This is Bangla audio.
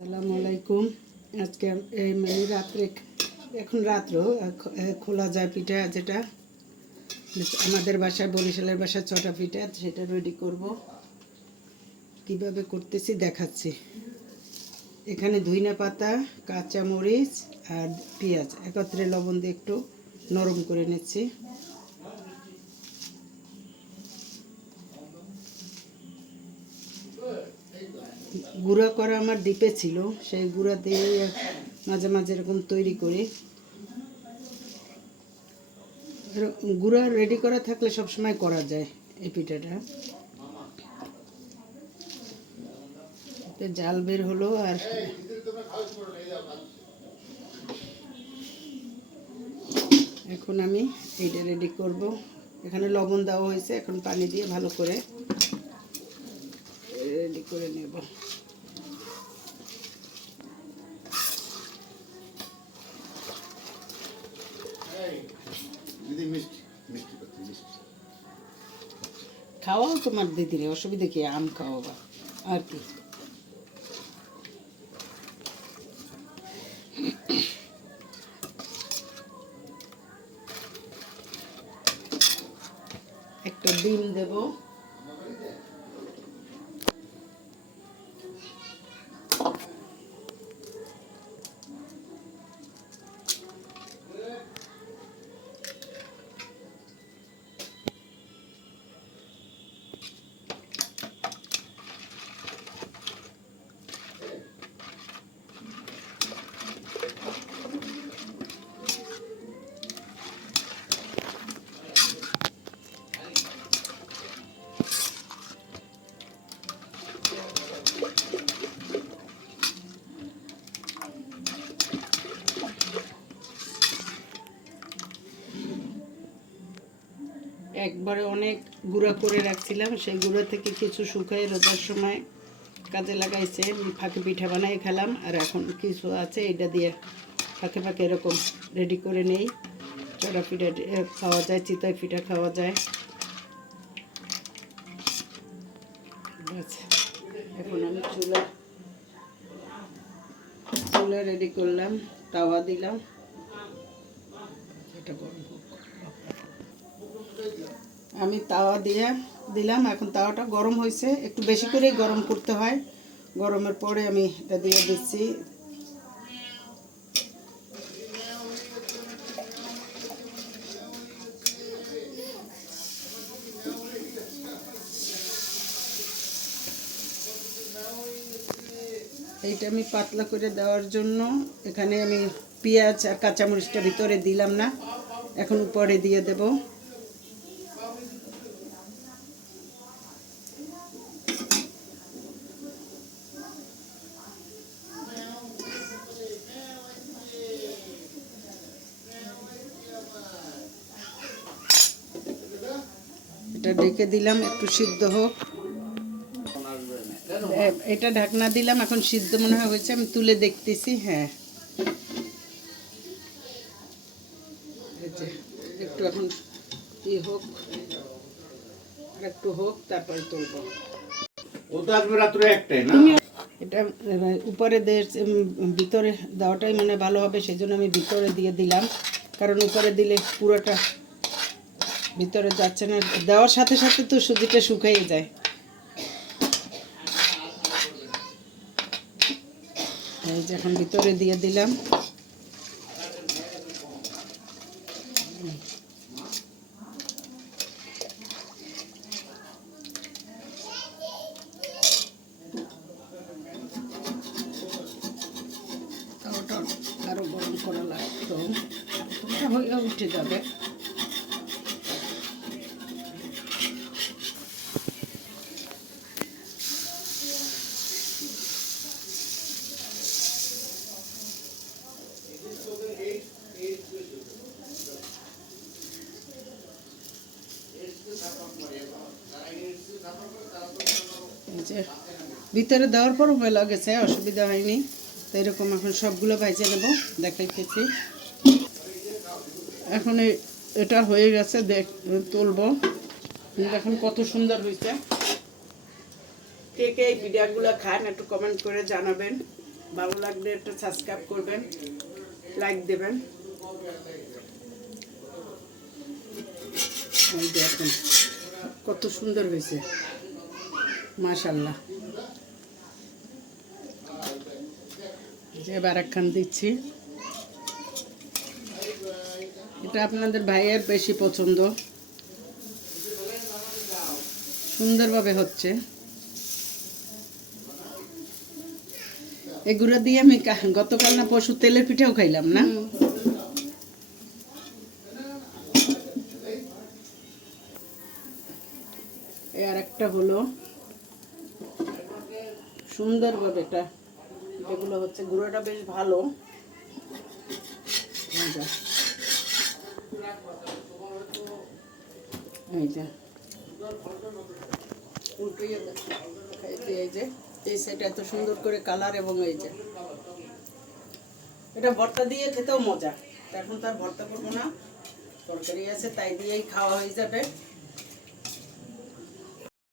আসসালামু আলাইকুম। আজকে এই মানে রাত্রে এখন রাত্র খোলা যায় পিঠা, যেটা আমাদের বাসায় বরিশালের বাসায় চটা পিঠা, সেটা রেডি করব। কিভাবে করতেছি দেখাচ্ছি। এখানে ধইনা পাতা, কাঁচা মরিচ আর পেঁয়াজ একত্রে লবণ দিয়ে একটু নরম করে নিচ্ছি। গুঁড়া করা আমার ডিপে ছিল, সেই গুঁড়া দিয়ে মাঝে মাঝে এরকম তৈরি করি। গুঁড়া রেডি করা থাকলে সবসময় করা যায় এই পিঠাটা। জাল বের হলো। আর এখন আমি এইটা রেডি করব। এখানে লবণ দেওয়া হয়েছে, এখন পানি দিয়ে ভালো করে রেডি করে নেব। খাওয়াও তোমার দিদিরে, অসুবিধা কি? আম খাওয়াবা আর কি। একটা ডিম দেব। একবারে অনেক গুঁড়া করে রাখছিলাম, সেই গুঁড়া থেকে কিছু শুকাই রোজার সময় কাজে লাগাইছে, ফাঁকে পিঠা বানাই খেলাম। আর এখন কিছু আছে, এটা দিয়ে ফাঁকে ফাঁকে এরকম রেডি করে নেই। চড়া পিঠা খাওয়া যায়, চিতই পিঠা খাওয়া যায়। এখন আমি চুলা রেডি করলাম, তাওয়া দিলাম। এটা গরম হোক। আমি তাওয়া দিয়ে দিলাম। এখন তাওয়াটা গরম হয়েছে, একটু বেশি করেই গরম করতে হয়। গরমের পরে আমি এটা দিয়ে দিচ্ছি। এইটা আমি পাতলা করে দেওয়ার জন্য এখানে আমি পেঁয়াজ আর কাঁচামরিচটা ভিতরে দিলাম না, এখন উপরে দিয়ে দেব। এটা ঢেকে দিলাম, একটু সিদ্ধ হোক। এটা ঢাকনা দিলাম, এখন সিদ্ধ মনে হয়েছে। আমি তুলে দেখতেছি। হ্যাঁ, একটু এখন হোক, আর একটু হোক, তারপরে তুলবো। এটা উপরে ভিতরে দেওয়াটাই মানে ভালো হবে, সেই জন্য আমি ভিতরে দিয়ে দিলাম। কারণ উপরে দিলে পুরোটা ভিতরে যাচ্ছে না, দেওয়ার সাথে সাথে তো সুজিটা শুকিয়ে যায়। এই যে এখন ভিতরে দিয়ে দিলাম। আরো গরম করা লাগতো, হয়ে উঠে যাবে। ভিতরে দেওয়ার পরও ভালো গেছে, অসুবিধা হয়নি। তো এরকম এখন সবগুলো ভাইজে নেব, দেখাইতেছি। এখন এটা হয়ে গেছে, তুলবো। দেখুন কত সুন্দর হয়েছে। কে কে এই ভিডিওগুলো খান একটু কমেন্ট করে জানাবেন। ভালো লাগলে একটা সাবস্ক্রাইব করবেন, লাইক দেবেন। এই দেখুন কত সুন্দর হয়েছে, মাশাআল্লাহ। যে বারাক্কান দিচ্ছি, এটা আপনাদের ভাইয়ের বেশি পছন্দ, সুন্দরভাবে হচ্ছে। এগুলো দিয়ে আমি গতকাল না পরশু তেলের পিঠাও খাইলাম না। আর একটা হলো সুন্দরভাবে এটা, যেগুলো হচ্ছে গুঁড়োটা বেশ ভালো। এই যে উল্টিয়ে এই যে এই সাইড এত সুন্দর করে কালার, এবং এই যে এটা ভর্তা দিয়ে খেতেও মজা। এখন তার ভর্তা করবো না, তরকারি আছে তাই দিয়েই খাওয়া হয়ে যাবে।